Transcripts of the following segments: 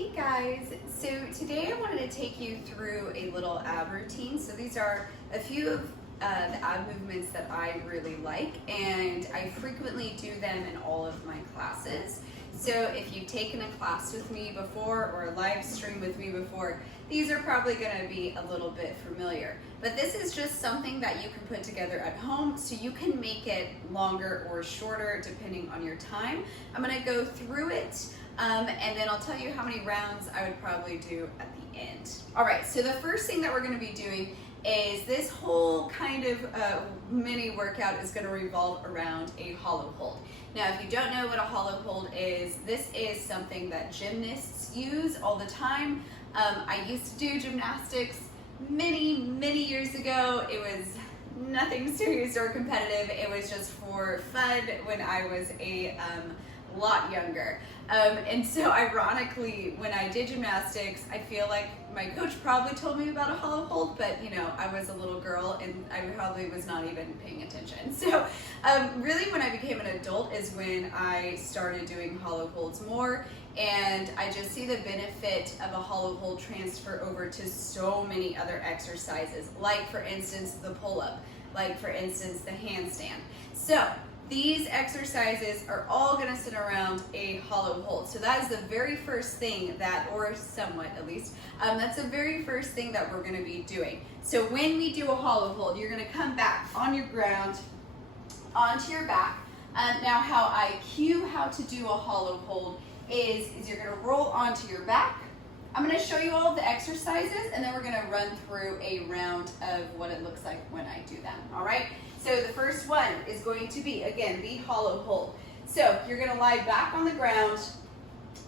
Hey guys, so today I wanted to take you through a little ab routine. So these are a few of the ab movements that I really like, and I frequently do them in all of my classes. So if you've taken a class with me before or a live stream with me before, these are probably going to be a little bit familiar. But this is just something that you can put together at home, so you can make it longer or shorter depending on your time. I'm going to go through it and then I'll tell you how many rounds I would probably do at the end. All right, so the first thing that we're going to be doing is this whole kind of mini workout is going to revolve around a hollow hold. Now, if you don't know what a hollow hold is, this is something that gymnasts use all the time. I used to do gymnastics many years ago. It was nothing serious or competitive. It was just for fun when I was a lot younger. And so ironically, when I did gymnastics, I feel like my coach probably told me about a hollow hold, but you know, I was a little girl and I probably was not even paying attention. So really when I became an adult is when I started doing hollow holds more, and I just see the benefit of a hollow hold transfer over to so many other exercises, like for instance, the pull-up, like for instance, the handstand. So these exercises are all going to sit around a hollow hold. So that is the very first thing that, or somewhat at least, that's the very first thing that we're going to be doing. So when we do a hollow hold, you're going to come back on your ground, onto your back. Now how I cue how to do a hollow hold is you're going to roll onto your back. I'm going to show you all of the exercises, and then we're going to run through a round of what it looks like when I do them, all right? So the first one is going to be, again, the hollow hold. So you're going to lie back on the ground.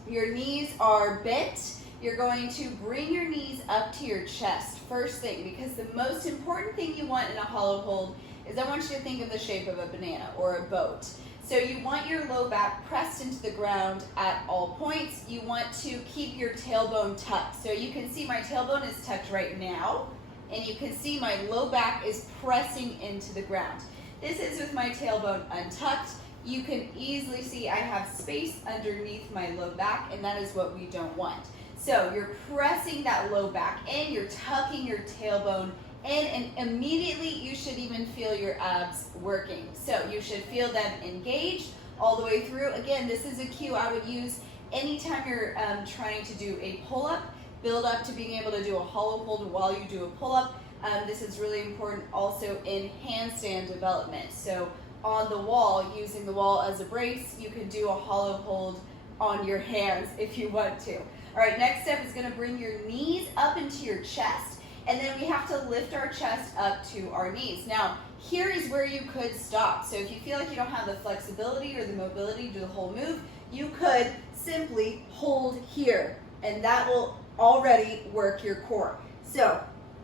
Your knees are bent. You're going to bring your knees up to your chest, first thing, because the most important thing you want in a hollow hold is I want you to think of the shape of a banana or a boat. So you want your low back pressed into the ground at all points. You want to keep your tailbone tucked. So you can see my tailbone is tucked right now, and you can see my low back is pressing into the ground. This is with my tailbone untucked. You can easily see I have space underneath my low back, and that is what we don't want. So you're pressing that low back in, you're tucking your tailbone in, and immediately you should even feel your abs working. So you should feel them engaged all the way through. Again, this is a cue I would use anytime you're trying to do a pull-up. Build up to being able to do a hollow hold while you do a pull-up. This is really important also in handstand development. So on the wall, using the wall as a brace, you can do a hollow hold on your hands if you want to. All right, next step is going to bring your knees up into your chest, and then we have to lift our chest up to our knees. Now, here is where you could stop. So if you feel like you don't have the flexibility or the mobility to do the whole move, you could simply hold here, and that will already work your core. So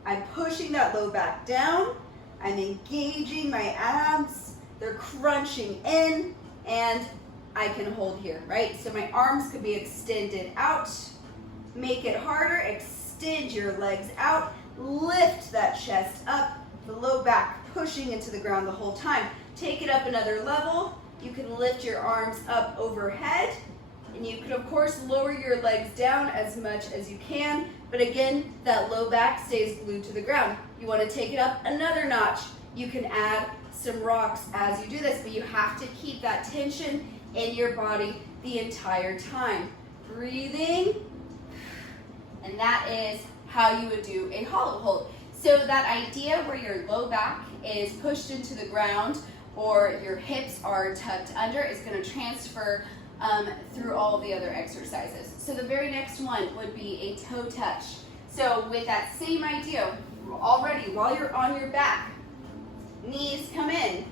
I'm pushing that low back down, I'm engaging my abs, they're crunching in, and I can hold here, right? So my arms could be extended out. Make it harder, extend your legs out, lift that chest up, the low back pushing into the ground the whole time. Take it up another level. You can lift your arms up overhead, and you can, of course, lower your legs down as much as you can, but again, that low back stays glued to the ground. You want to take it up another notch. You can add some rocks as you do this, but you have to keep that tension in your body the entire time. Breathing, and that is how you would do a hollow hold. So that idea where your low back is pushed into the ground or your hips are tucked under is going to transfer through all the other exercises. So the very next one would be a toe touch. So with that same idea, already while you're on your back, knees come in,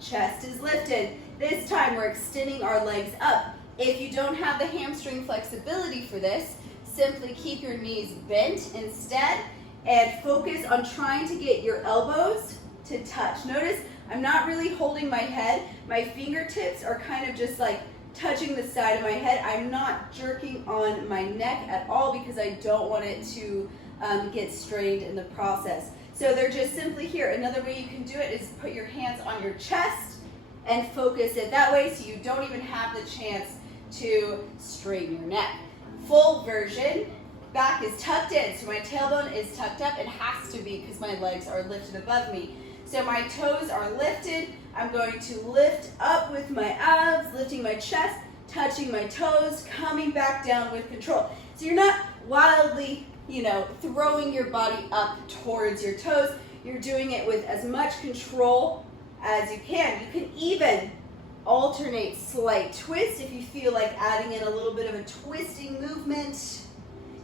chest is lifted. This time we're extending our legs up. If you don't have the hamstring flexibility for this, simply keep your knees bent instead and focus on trying to get your elbows to touch. Notice I'm not really holding my head. My fingertips are kind of just like touching the side of my head. I'm not jerking on my neck at all because I don't want it to get strained in the process. So they're just simply here. Another way you can do it is put your hands on your chest and focus it that way so you don't even have the chance to straighten your neck. Full version. Back is tucked in, so my tailbone is tucked up. It has to be because my legs are lifted above me. So my toes are lifted. I'm going to lift up with my abs, lifting my chest, touching my toes, coming back down with control. So you're not wildly, throwing your body up towards your toes. You're doing it with as much control as you can. You can even alternate slight twist if you feel like adding in a little bit of a twisting movement.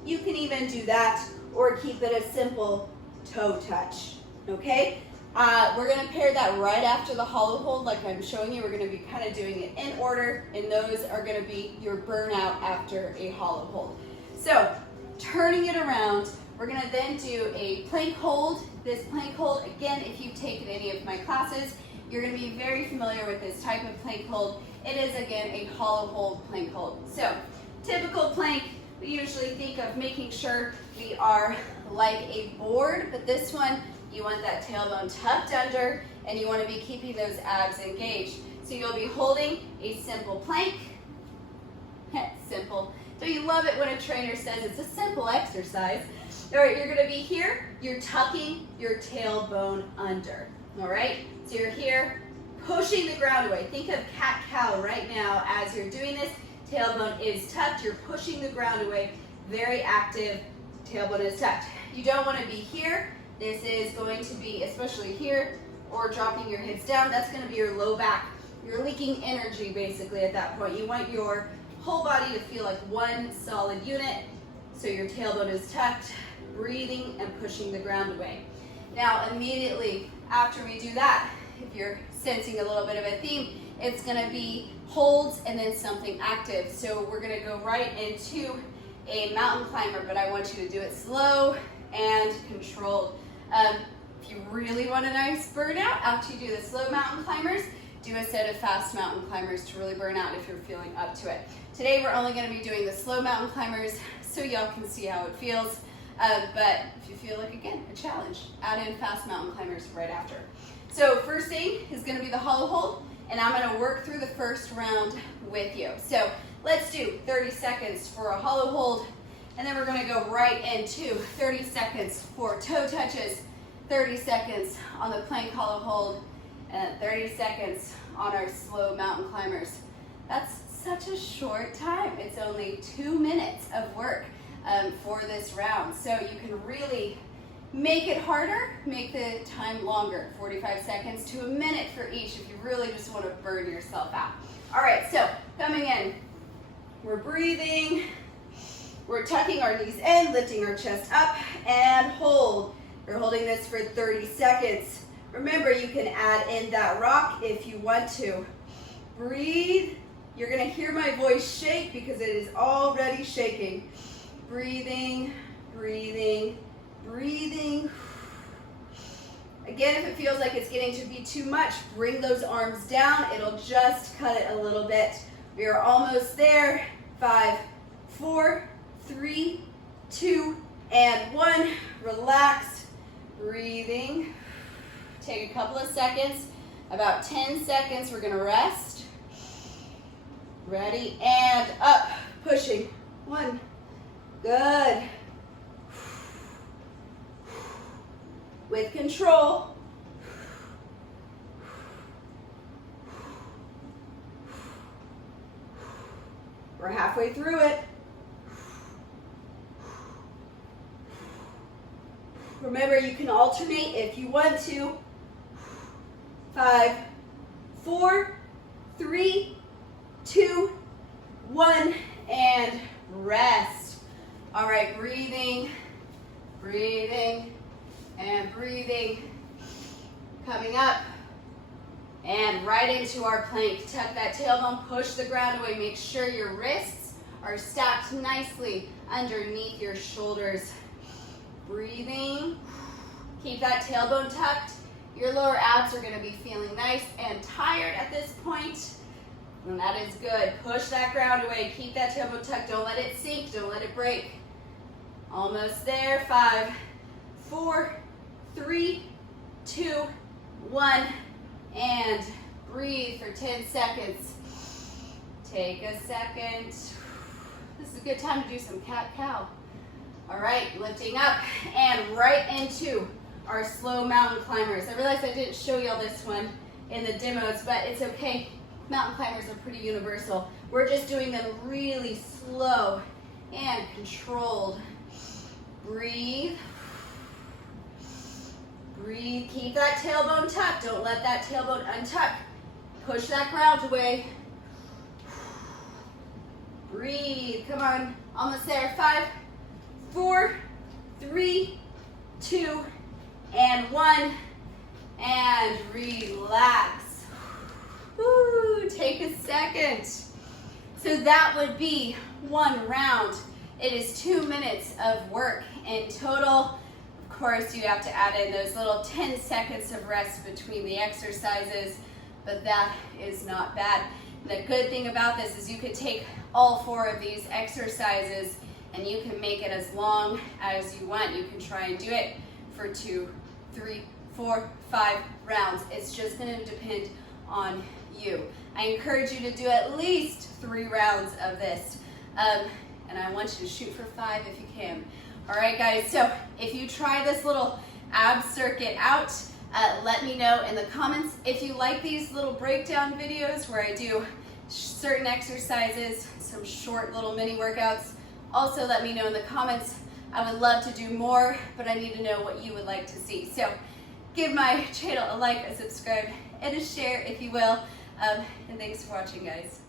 You can even do that or keep it a simple toe touch, okay? We're gonna pair that right after the hollow hold like I'm showing you. We're gonna be kind of doing it in order, and those are gonna be your burnout after a hollow hold. So, turning it around, we're gonna then do a plank hold. This plank hold, again, if you've taken any of my classes, you're gonna be very familiar with this type of plank hold. It is, again, a hollow hold plank hold. So, typical plank, we usually think of making sure we are like a board, but this one, you want that tailbone tucked under, and you want to be keeping those abs engaged. So you'll be holding a simple plank. Simple. Don't you love it when a trainer says it's a simple exercise? All right, you're going to be here. You're tucking your tailbone under. All right? So you're here, pushing the ground away. Think of cat-cow right now as you're doing this. Tailbone is tucked, you're pushing the ground away, very active, tailbone is tucked. You don't want to be here. This is going to be, especially here, or dropping your hips down, that's going to be your low back. You're leaking energy basically at that point. You want your whole body to feel like one solid unit, so your tailbone is tucked, breathing and pushing the ground away. Now immediately after we do that, if you're sensing a little bit of a theme, it's going to be holds and then something active. So we're going to go right into a mountain climber, but I want you to do it slow and controlled. If you really want a nice burnout after you do the slow mountain climbers, do a set of fast mountain climbers to really burn out if you're feeling up to it. Today we're only going to be doing the slow mountain climbers so y'all can see how it feels. But if you feel like, again, a challenge, add in fast mountain climbers right after. So first thing is going to be the hollow hold, and I'm going to work through the first round with you. So let's do 30 seconds for a hollow hold, and then we're going to go right into 30 seconds for toe touches, 30 seconds on the plank hollow hold, and 30 seconds on our slow mountain climbers. That's such a short time. It's only 2 minutes of work for this round. So you can really make it harder, make the time longer, 45 seconds to a minute for each if you really just want to burn yourself out. All right, so coming in, we're breathing, we're tucking our knees in, lifting our chest up, and hold. We're holding this for 30 seconds. Remember, you can add in that rock if you want to. Breathe. You're going to hear my voice shake because it is already shaking. Breathing, breathing, breathing. Again, if it feels like it's getting to be too much, bring those arms down. It'll just cut it a little bit. We are almost there. 5, 4, 3, 2, and 1. Relax. Breathing. Take a couple of seconds. About 10 seconds. We're going to rest. Ready, and up. Pushing. 1. Good. With control. We're halfway through it. Remember, you can alternate if you want to. 5, 4, 3, 2, 1, and rest. All right, breathing, breathing, and breathing. Coming up, and right into our plank. Tuck that tailbone, push the ground away. Make sure your wrists are stacked nicely underneath your shoulders. Breathing. Keep that tailbone tucked. Your lower abs are going to be feeling nice and tired at this point. And that is good. Push that ground away. Keep that tailbone tucked. Don't let it sink. Don't let it break. Almost there. 5, 4, 3, 2, 1. And breathe for 10 seconds. Take a second. This is a good time to do some cat-cow. All right, lifting up and right into our slow mountain climbers. I realized I didn't show y'all this one in the demos, but it's okay. Mountain climbers are pretty universal. We're just doing them really slow and controlled. Breathe. Breathe. Keep that tailbone tucked. Don't let that tailbone untuck. Push that ground away. Breathe. Come on. Almost there. 5, 4, 3, 2, and 1. And relax. Woo. Take a second. So that would be one round. It is 2 minutes of work in total. Of course, you have to add in those little 10 seconds of rest between the exercises, but that is not bad. The good thing about this is you can take all 4 of these exercises and you can make it as long as you want. You can try and do it for 2, 3, 4, 5 rounds. It's just going to depend on you. I encourage you to do at least 3 rounds of this. And I want you to shoot for 5 if you can. All right, guys, so if you try this little ab circuit out, let me know in the comments. If you like these little breakdown videos where I do certain exercises, some short little mini workouts, also let me know in the comments. I would love to do more, but I need to know what you would like to see. So give my channel a like, a subscribe, and a share if you will. And thanks for watching, guys.